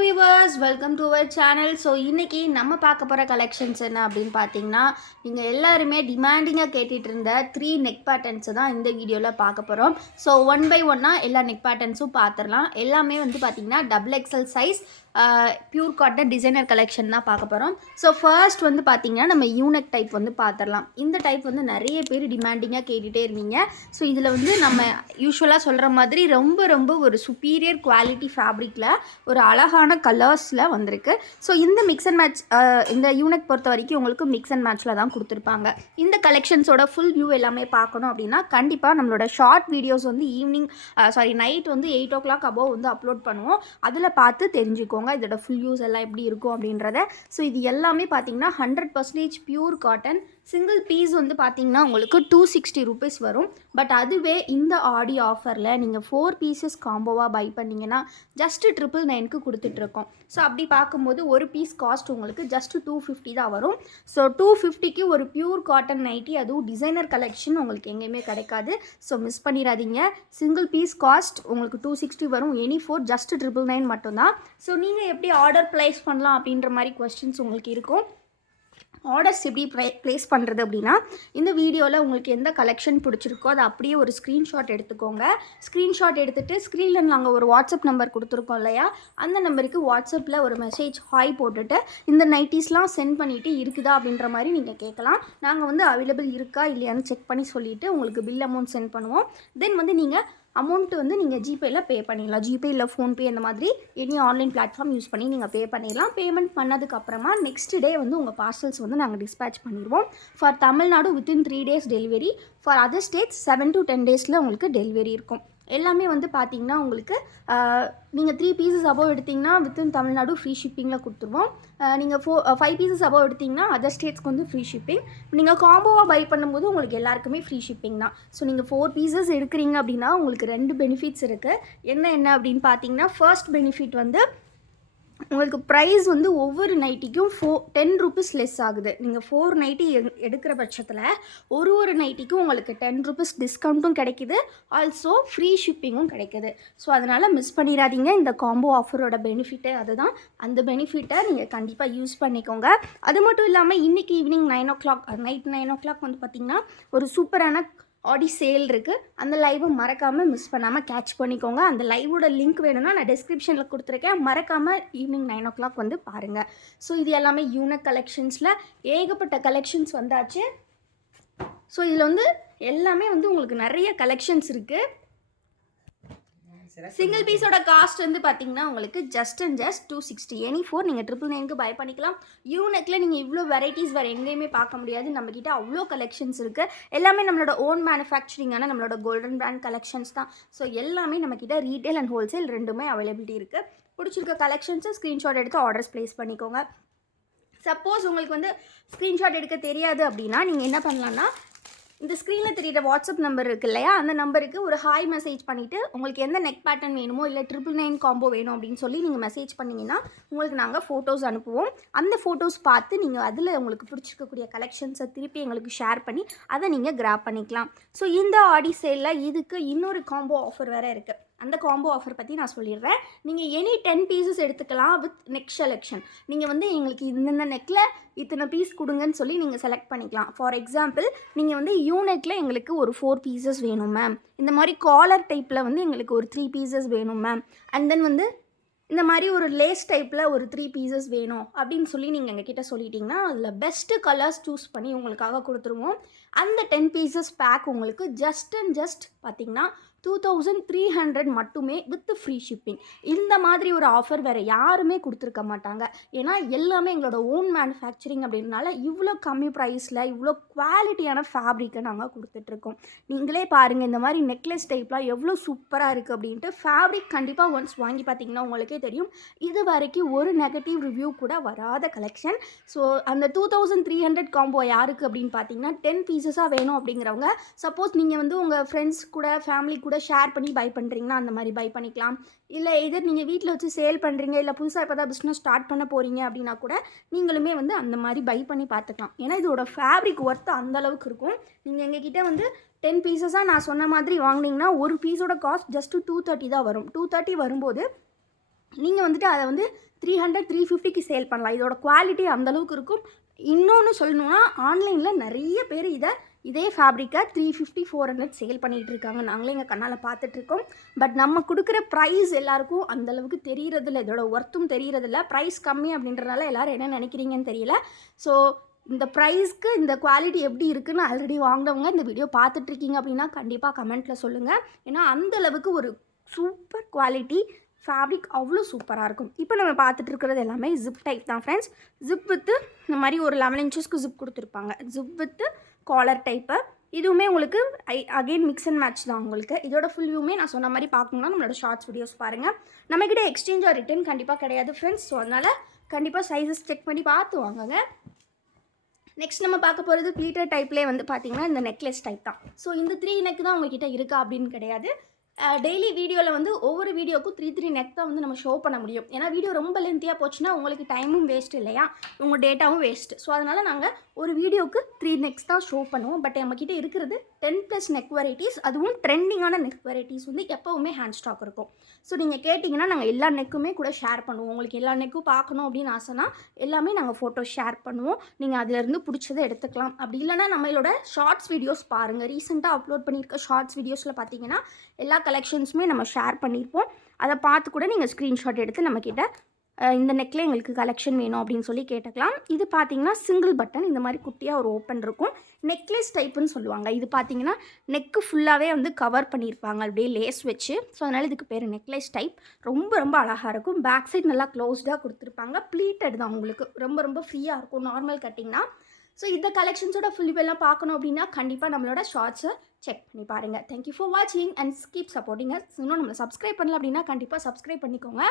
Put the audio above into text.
Viewers, welcome to our channel. So இன்றைக்கி நம்ம பார்க்க போகிற கலெக்ஷன்ஸ் என்ன அப்படின்னு பார்த்தீங்கன்னா, நீங்கள் எல்லாருமே டிமாண்டிங்காக கேட்டுட்டு இருந்த 3 நெக் பேட்டர்ன்ஸை தான் இந்த வீடியோவில் பார்க்க போகிறோம். ஸோ ஒன் பை ஒன்னாக எல்லா நெக் பேட்டர்ன்ஸும் பார்த்துடலாம். எல்லாமே வந்து பார்த்திங்கன்னா XXL size pure cotton designer collection தான் பார்க்க போகிறோம். ஸோ ஃபர்ஸ்ட் வந்து பார்த்திங்கன்னா நம்ம யூனெக் டைப் வந்து பார்த்துடலாம். இந்த டைப் வந்து நிறைய பேர் டிமாண்டிங்காக கேட்டுகிட்டே இருந்தீங்க. ஸோ இதில் வந்து நம்ம யூஸ்வலாக சொல்கிற மாதிரி ரொம்ப ஒரு சுப்பீரியர் குவாலிட்டி ஃபேப்ரிக்கில் ஒரு அழகான கலர்ஸில் வந்திருக்கு. ஸோ இந்த மிக்ஸ் அண்ட் மேட்ச், இந்த யூனிட் பொறுத்த வரைக்கும் உங்களுக்கு மிக்ஸ் அண்ட் மேட்ச்சில் தான் கொடுத்துருப்பாங்க. இந்த கலெக்ஷன்ஸோட ஃபுல் வியூ எல்லாமே பார்க்கணும் அப்படின்னா கண்டிப்பாக நம்மளோட ஷார்ட் வீடியோஸ் வந்து நைட் வந்து 8 o'clock அபோவ் வந்து அப்லோட் பண்ணுவோம். அதில் பார்த்து தெரிஞ்சுக்கோங்க இதோட ஃபுல் வியூஸ் எல்லாம் எப்படி இருக்கும் அப்படின்றத. ஸோ இது எல்லாமே பார்த்தீங்கன்னா 100% பியூர் காட்டன். சிங்கிள் பீஸ் வந்து பார்த்தீங்கன்னா உங்களுக்கு 260 rupees வரும். பட் அதுவே இந்த ஆடி ஆஃபரில் நீங்கள் 4 pieces காம்போவாக பை பண்ணிங்கன்னா ஜஸ்ட் 999க்கு கொடுத்துட்ருக்கோம். ஸோ அப்படி பார்க்கும்போது ஒரு பீஸ் காஸ்ட் உங்களுக்கு ஜஸ்ட் 250 தான் வரும். ஸோ 250க்கு ஒரு பியூர் காட்டன் நைட்டி, அதுவும் டிசைனர் கலெக்ஷன் உங்களுக்கு எங்கேயுமே கிடைக்காது. ஸோ மிஸ் பண்ணிடாதீங்க. சிங்கிள் பீஸ் காஸ்ட் உங்களுக்கு 260 வரும். எனி 4 ஜஸ்ட் 999 மட்டும்தான். ஸோ நீங்கள் எப்படி ஆர்டர் ப்ளேஸ் பண்ணலாம் அப்படின்ற மாதிரி கொஸ்டின்ஸ் உங்களுக்கு இருக்கும். ஆர்டர்ஸ் எப்படி ப்ளேஸ் பண்ணுறது அப்படின்னா, இந்த வீடியோவில் உங்களுக்கு எந்த கலெக்ஷன் பிடிச்சிருக்கோ அதை அப்படியே ஒரு ஸ்க்ரீன்ஷாட் எடுத்துக்கோங்க. ஸ்க்ரீன்ஷாட் எடுத்துகிட்டு ஸ்க்ரீனில் நாங்கள் ஒரு வாட்ஸ்அப் நம்பர் கொடுத்துருக்கோம் இல்லையா, அந்த நம்பருக்கு வாட்ஸ்அப்பில் ஒரு மெசேஜ் ஹாய் போட்டுட்டு இந்த நைட்டிஸ்லாம் சென்ட் பண்ணிவிட்டு இருக்குதா அப்படின்ற மாதிரி நீங்கள் கேட்கலாம். நாங்கள் வந்து அவைலபிள் இருக்கா இல்லையான்னு செக் பண்ணி சொல்லிவிட்டு உங்களுக்கு பில் அமௌண்ட் சென்ட் பண்ணுவோம். தென் வந்து நீங்கள் அமௌண்ட்டு வந்து நீங்கள் ஜிபேயில் பே பண்ணிடலாம். ஜிபே இல்லை ஃபோன்பே அந்த மாதிரி எனி ஆன்லைன் பிளாட்ஃபார்ம் யூஸ் பண்ணி நீங்கள் பே பண்ணிடலாம். பேமெண்ட் பண்ணதுக்கப்புறமா நெக்ஸ்ட் டே வந்து உங்கள் பார்சல்ஸ் வந்து நாங்கள் டிஸ்பேச் பண்ணிடுவோம். For Tamil Nadu within 3 days delivery. For other states 7 to 10 days உங்களுக்கு டெலிவரி இருக்கும். எல்லாமே வந்து பார்த்திங்கன்னா உங்களுக்கு நீங்கள் 3 pieces அபோவ் எடுத்திங்கன்னா வித்தின் தமிழ்நாடு ஃப்ரீ ஷிப்பிங்கில் கொடுத்துருவோம். நீங்கள் 5 pieces அபோவ் எடுத்திங்கன்னா அதர் ஸ்டேட்ஸ்க்கு வந்து ஃப்ரீ ஷிப்பிங். நீங்கள் காம்போவாக பை பண்ணும்போது உங்களுக்கு எல்லாருக்குமே ஃப்ரீ ஷிப்பிங் தான். ஸோ நீங்கள் 4 pieces எடுக்கிறீங்க அப்படின்னா உங்களுக்கு 2 பெனிஃபிட்ஸ் இருக்குது. என்ன அப்படின்னு பார்த்தீங்கன்னா, ஃபர்ஸ்ட் பெனிஃபிட் வந்து உங்களுக்கு ப்ரைஸ் வந்து ஒவ்வொரு நைட்டிக்கும் 10 rupees லெஸ் ஆகுது. நீங்கள் 4 நைட்டி எடுக்கிற பட்சத்தில் ஒரு நைட்டிக்கும் உங்களுக்கு 10 rupees டிஸ்கவுண்ட்டும் கிடைக்கிது. ஆல்சோ ஃப்ரீ ஷிப்பிங்கும் கிடைக்கிது. ஸோ அதனால் மிஸ் பண்ணிடாதீங்க. இந்த காம்போ ஆஃபரோட பெனிஃபிட்டே அதுதான். அந்த பெனிஃபிட்டை நீங்கள் கண்டிப்பாக யூஸ் பண்ணிக்கோங்க. அது மட்டும் இல்லாமல் இன்றைக்கி ஈவினிங் 9 o'clock நைட் 9 o'clock வந்து பார்த்திங்கன்னா ஒரு சூப்பரான ஆடி சேல் இருக்குது. அந்த லைவை மறக்காமல் மிஸ் பண்ணாமல் கேட்ச் பண்ணிக்கோங்க. அந்த லைவோட லிங்க் வேணும்னா நான் டிஸ்கிரிப்ஷனில் கொடுத்துருக்கேன். மறக்காமல் ஈவினிங் 9 o'clock வந்து பாருங்கள். ஸோ இது எல்லாமே யூனிக் கலெக்ஷன்ஸில் ஏகப்பட்ட கலெக்ஷன்ஸ் வந்தாச்சு. ஸோ இதில் வந்து எல்லாமே வந்து உங்களுக்கு நிறைய கலெக்ஷன்ஸ் இருக்குது. சிங்கிள் பீஸோட காஸ்ட் வந்து பார்த்தீங்கன்னா உங்களுக்கு ஜஸ்ட் 260. எனி 4 நீங்கள் 999க்கு பை பண்ணிக்கலாம். யூனெக்கில் நீங்கள் இவ்வளோ வெரைட்டிஸ் வேறு எங்கேயுமே பார்க்க முடியாது. நம்மக்கிட்ட அவ்வளோ கலெக்ஷன்ஸ் இருக்குது. எல்லாமே நம்மளோட ஓன் மேனுஃபேக்சரிங்கான நம்மளோட கோல்டன் பிராண்ட் கலெக்ஷன்ஸ் தான். ஸோ எல்லாமே நம்மக்கிட்ட ரீட்டைல் அண்ட் ஹோல்சேல் ரெண்டுமே அவைலபிலிட்டி இருக்குது. பிடிச்சிருக்க கலெக்ஷன்ஸை ஸ்க்ரீன்ஷாட் எடுத்து ஆர்டர்ஸ் ப்ளேஸ் பண்ணிக்கோங்க. சப்போஸ் உங்களுக்கு வந்து ஸ்க்ரீன்ஷாட் எடுக்க தெரியாது அப்படின்னா நீங்கள் என்ன பண்ணலான்னா, இந்த ஸ்க்ரீனில் தெரியிற வாட்ஸ்அப் நம்பர் இருக்குது இல்லையா, அந்த நம்பருக்கு ஒரு ஹாய் மெசேஜ் பண்ணிவிட்டு உங்களுக்கு எந்த நெக் பேட்டர்ன் வேணுமோ இல்லை 999 காம்போ வேணும் அப்படின்னு சொல்லி நீங்கள் மெசேஜ் பண்ணிங்கன்னா உங்களுக்கு நாங்கள் ஃபோட்டோஸ் அனுப்புவோம். அந்த ஃபோட்டோஸ் பார்த்து நீங்கள் அதில் உங்களுக்கு பிடிச்சிருக்கக்கூடிய கலெக்ஷன்ஸை திருப்பி எங்களுக்கு ஷேர் பண்ணி அதை நீங்கள் கிராப் பண்ணிக்கலாம். ஸோ இந்த ஆடி சேலில் இதுக்கு இன்னொரு காம்போ ஆஃபர் வேறு இருக்குது. அந்த காம்போ ஆஃபர் பற்றி நான் சொல்லிடுறேன். நீங்கள் எனி 10 pieces எடுத்துக்கலாம் வித் நெக் செலெக்ஷன். நீங்கள் வந்து எங்களுக்கு இந்த நெக்கில் இத்தனை பீஸ் கொடுங்கன்னு சொல்லி நீங்கள் செலக்ட் பண்ணிக்கலாம். ஃபார் எக்ஸாம்பிள் நீங்கள் வந்து யூனெக்கில் எங்களுக்கு ஒரு 4 pieces வேணும் மேம், இந்த மாதிரி காலர் டைப்பில் வந்து எங்களுக்கு ஒரு 3 pieces வேணும் மேம், அண்ட் தென் வந்து இந்த மாதிரி ஒரு லேஸ் டைப்பில் ஒரு 3 pieces வேணும் அப்படின்னு சொல்லி நீங்கள் எங்ககிட்ட சொல்லிட்டீங்கன்னா அதில் பெஸ்ட்டு கலர்ஸ் சூஸ் பண்ணி உங்களுக்காக கொடுத்துருவோம். அந்த 10 pieces பேக் உங்களுக்கு ஜஸ்ட் பார்த்திங்கன்னா 2300 மட்டுமே வித் ஃப்ரீ ஷிப்பிங். இந்த மாதிரி ஒரு ஆஃபர் வேறு யாருமே கொடுத்துருக்க மாட்டாங்க. ஏன்னா எல்லாமே எங்களோட ஓன் மேனுஃபேக்சரிங் அப்படின்றனால இவ்வளோ கம்மி ப்ரைஸில் இவ்வளோ குவாலிட்டியான ஃபேப்ரிக்கை நாங்கள் கொடுத்துட்ருக்கோம். நீங்களே பாருங்கள் இந்த மாதிரி நெக்லஸ் டைப்லாம் எவ்வளோ சூப்பராக இருக்குது அப்படின்ட்டு. ஃபேப்ரிக் கண்டிப்பாக ஒன்ஸ் வாங்கி பார்த்தீங்கன்னா உங்களுக்கே தெரியும். இது வரைக்கும் ஒரு நெகட்டிவ் ரிவ்யூ கூட வராத கலெக்ஷன். ஸோ அந்த 2300 காம்போ யாருக்கு அப்படின்னு பார்த்தீங்கன்னா 10 pieces வேணும் அப்படிங்கிறவங்க, சப்போஸ் நீங்கள் வந்து உங்கள் ஃப்ரெண்ட்ஸ் கூட ஃபேமிலி கூட ஷேர் பண்ணி பை பண்ணுறீங்கன்னா அந்த மாதிரி பை பண்ணிக்கலாம். இல்லை எதர் நீங்கள் வீட்டில் வச்சு சேல் பண்ணுறீங்க இல்லை புதுசாக இப்போ தான் பிஸ்னஸ் ஸ்டார்ட் பண்ண போகிறீங்க அப்படின்னா கூட நீங்களுமே வந்து அந்த மாதிரி பை பண்ணி பார்த்துக்கலாம். ஏன்னா இதோட ஃபேப்ரிக் ஒர்த்து அந்தளவுக்கு இருக்கும். நீங்கள் எங்ககிட்ட வந்து 10 pieces நான் சொன்ன மாதிரி வாங்கினீங்கன்னா ஒரு பீஸோட காஸ்ட் ஜஸ்ட்டு 230 தான் வரும். 230 வரும்போது நீங்கள் வந்துட்டு அதை வந்து 300 350க்கு சேல் பண்ணலாம். இதோட குவாலிட்டி அந்தளவுக்கு இருக்கும். இன்னொன்று சொல்லணுன்னா ஆன்லைனில் நிறைய பேர் இதே ஃபேப்ரிக்கை 350 400 சேல் பண்ணிகிட்டு இருக்காங்க. நாங்களே எங்கள் கண்ணால் பார்த்துட்ருக்கோம். பட் நம்ம கொடுக்குற ப்ரைஸ் எல்லாருக்கும் அந்தளவுக்கு தெரிகிறதில்ல, இதோட ஒர்த்தும் தெரிகிறதில்ல. ப்ரைஸ் கம்மி அப்படின்றனால எல்லோரும் என்ன நினைக்கிறீங்கன்னு தெரியல. ஸோ இந்த ப்ரைஸ்க்கு இந்த குவாலிட்டி எப்படி இருக்குதுன்னு ஆல்ரெடி வாங்கினவங்க இந்த வீடியோ பார்த்துட்ருக்கீங்க அப்படின்னா கண்டிப்பாக கமெண்ட்டில் சொல்லுங்கள். ஏன்னா அந்தளவுக்கு ஒரு சூப்பர் குவாலிட்டி ஃபேப்ரிக் அவ்வளோ சூப்பராக இருக்கும். இப்போ நம்ம பார்த்துட்டு இருக்கிறது எல்லாமே ஜிப் டைப் தான் ஃப்ரெண்ட்ஸ். ஜிப் வித்து இந்த மாதிரி ஒரு 11 இன்ச்சஸ்க்கு ஜிப் கொடுத்துருப்பாங்க. Zip with collar type. இதுவுமே உங்களுக்கு அகெயின் மிக்ஸ் அண்ட் மேட்ச் தான் உங்களுக்கு. இதோட ஃபுல் வியூமே நான் சொன்ன மாதிரி பார்க்கணுன்னா நம்மளோட ஷார்ட்ஸ் வீடியோஸ் பாருங்கள். நம்மக்கிட்ட எக்ஸ்சேஞ்ச் ஆர் ரிட்டர்ன் கண்டிப்பாக கிடையாது ஃப்ரெண்ட்ஸ். ஸோ அதனால் கண்டிப்பாக சைஸஸ் செக் பண்ணி பார்த்து வாங்குங்க. நெக்ஸ்ட் நம்ம பார்க்க போகிறது ப்ளீட்டர் டைப்லேயே வந்து பார்த்திங்கன்னா இந்த நெக்லஸ் டைப் தான். ஸோ இந்த 3 நெக் தான் உங்ககிட்ட இருக்கா அப்படின்னு கிடையாது. டெய்லி வீடியோவில் வந்து ஒவ்வொரு வீடியோக்கும் 3 நெக் தான் வந்து நம்ம ஷோ பண்ண முடியும். ஏன்னா வீடியோ ரொம்ப லென்த்தியாக போச்சுன்னா உங்களுக்கு டைமும் வேஸ்ட் இல்லையா, உங்கள் டேட்டாவும் வேஸ்ட்டு. ஸோ அதனால் நாங்கள் ஒரு வீடியோவுக்கு 3 நெக்ஸ் தான் ஷோ பண்ணுவோம். பட் நம்மக்கிட்ட இருக்கிறது 10+ நெக் வெரைட்டிஸ், அதுவும் ட்ரெண்டிங்கான நெக் வெரைட்டிஸ் வந்து எப்போவுமே ஹேண்ட் ஸ்டாக் இருக்கும். ஸோ நீங்கள் கேட்டிங்கன்னா நாங்கள் எல்லா நெக்குமே கூட ஷேர் பண்ணுவோம். உங்களுக்கு எல்லா நெக்கும் பார்க்கணும் அப்படின்னு ஆசைனா எல்லாமே நாங்கள் ஃபோட்டோ ஷேர் பண்ணுவோம். நீங்கள் அதிலேருந்து பிடிச்சதை எடுத்துக்கலாம். அப்படி இல்லைனா நம்மளோட ஷார்ட்ஸ் வீடியோஸ் பாருங்கள். ரீசெண்டாக அப்லோட் பண்ணியிருக்க ஷார்ட்ஸ் வீடியோஸில் பார்த்தீங்கன்னா எல்லா கலெக்ஷன்ஸுமே நம்ம ஷேர் பண்ணியிருப்போம். அதை பார்த்து கூட நீங்கள் ஸ்க்ரீன்ஷாட் எடுத்து நம்மக்கிட்ட இந்த நெக்கில் எங்களுக்கு கலெக்ஷன் வேணும் அப்படின்னு சொல்லி கேட்டுக்கலாம். இது பார்த்தீங்கன்னா சிங்கிள் பட்டன், இந்த மாதிரி குட்டியாக ஒரு ஓப்பன் இருக்கும். நெக்லஸ் டைப்புன்னு சொல்லுவாங்க. இது பார்த்தீங்கன்னா நெக்கு ஃபுல்லாகவே வந்து கவர் பண்ணியிருப்பாங்க அப்படியே லேஸ் வச்சு. ஸோ அதனால் இதுக்கு பேர் நெக்லஸ் டைப். ரொம்ப ரொம்ப அழகாக இருக்கும். பேக் சைட் நல்லா க்ளோஸ்டாக கொடுத்துருப்பாங்க. ப்ளீட்டட் தான், உங்களுக்கு ரொம்ப ரொம்ப ஃப்ரீயாக இருக்கும் நார்மல் கட்டிங்னா. ஸோ இந்த கலெக்ஷன்ஸோட ஃபுல் எல்லாம் பார்க்கணும் அப்படின்னா கண்டிப்பாக நம்மளோட ஷார்ட்ஸை செக் பண்ணி பாருங்கள். தேங்க்யூ ஃபார் வாட்சிங் அண்ட் கீப் சப்போர்ட்டிங் அஸ். இன்னும் நம்மளை சப்ஸ்கிரைப் பண்ணல அப்படின்னா கண்டிப்பாக சப்ஸ்கிரைப் பண்ணிக்கோங்க.